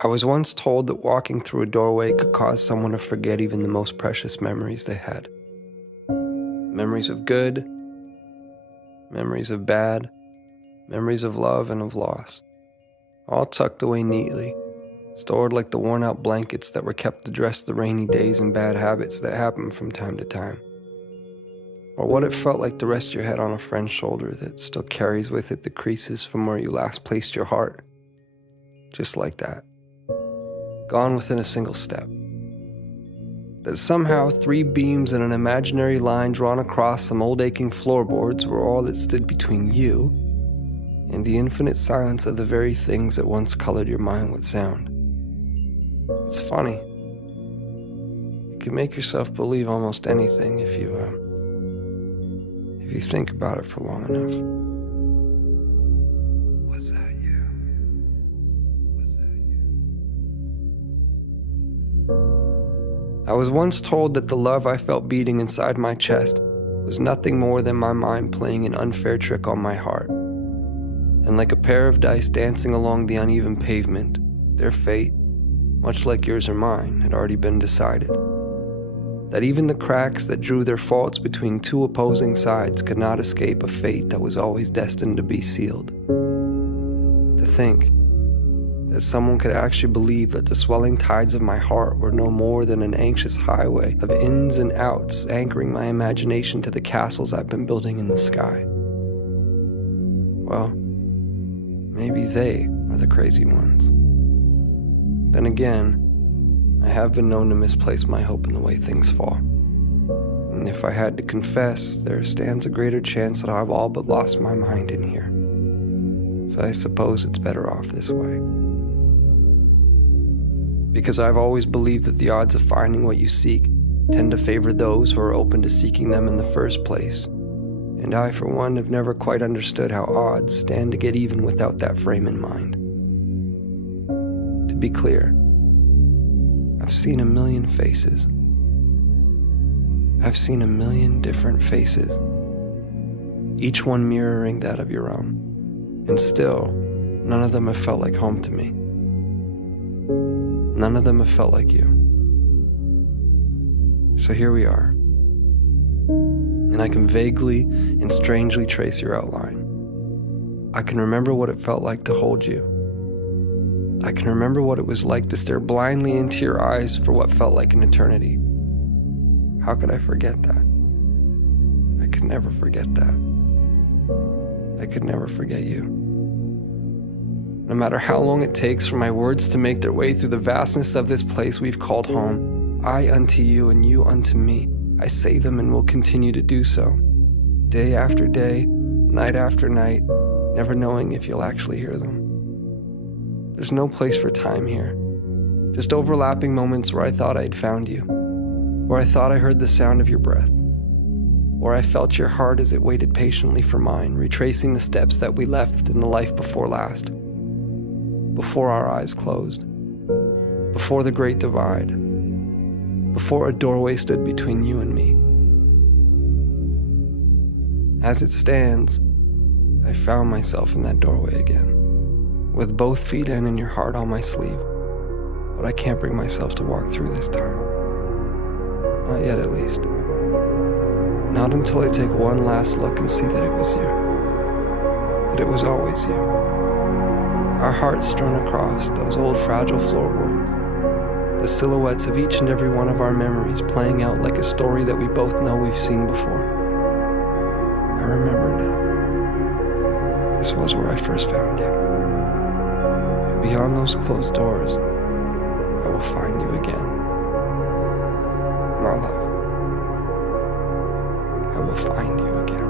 I was once told that walking through a doorway could cause someone to forget even the most precious memories they had. Memories of good, memories of bad, memories of love and of loss, all tucked away neatly, stored like the worn-out blankets that were kept to dress the rainy days and bad habits that happen from time to time. Or what it felt like to rest your head on a friend's shoulder that still carries with it the creases from where you last placed your heart. Just like that. Gone within a single step. That somehow 3 beams in an imaginary line drawn across some old aching floorboards were all that stood between you and the infinite silence of the very things that once colored your mind with sound. It's funny. You can make yourself believe almost anything if you think about it for long enough. Was that you? Was that you? I was once told that the love I felt beating inside my chest was nothing more than my mind playing an unfair trick on my heart. And like a pair of dice dancing along the uneven pavement, their fate, much like yours or mine, had already been decided. That even the cracks that drew their faults between 2 opposing sides could not escape a fate that was always destined to be sealed. To think that someone could actually believe that the swelling tides of my heart were no more than an anxious highway of ins and outs anchoring my imagination to the castles I've been building in the sky. Well, maybe they are the crazy ones. Then again, I have been known to misplace my hope in the way things fall. And if I had to confess, there stands a greater chance that I've all but lost my mind in here. So I suppose it's better off this way. Because I've always believed that the odds of finding what you seek tend to favor those who are open to seeking them in the first place. And I, for one, have never quite understood how odds stand to get even without that frame in mind. To be clear, I've seen a million faces. I've seen a million different faces, each one mirroring that of your own. And still, none of them have felt like home to me. None of them have felt like you. So here we are. And I can vaguely and strangely trace your outline. I can remember what it felt like to hold you. I can remember what it was like to stare blindly into your eyes for what felt like an eternity. How could I forget that? I could never forget that. I could never forget you. No matter how long it takes for my words to make their way through the vastness of this place we've called home, I unto you and you unto me, I say them and will continue to do so. Day after day, night after night, never knowing if you'll actually hear them. There's no place for time here. Just overlapping moments where I thought I'd found you, where I thought I heard the sound of your breath, where I felt your heart as it waited patiently for mine, retracing the steps that we left in the life before last, before our eyes closed, before the great divide, before a doorway stood between you and me. As it stands, I found myself in that doorway again, with both feet in and your heart on my sleeve. But I can't bring myself to walk through this time. Not yet, at least. Not until I take one last look and see that it was you. That it was always you. Our hearts strewn across those old fragile floorboards. The silhouettes of each and every one of our memories playing out like a story that we both know we've seen before. I remember now. This was where I first found you. Beyond those closed doors, I will find you again. My love, I will find you again.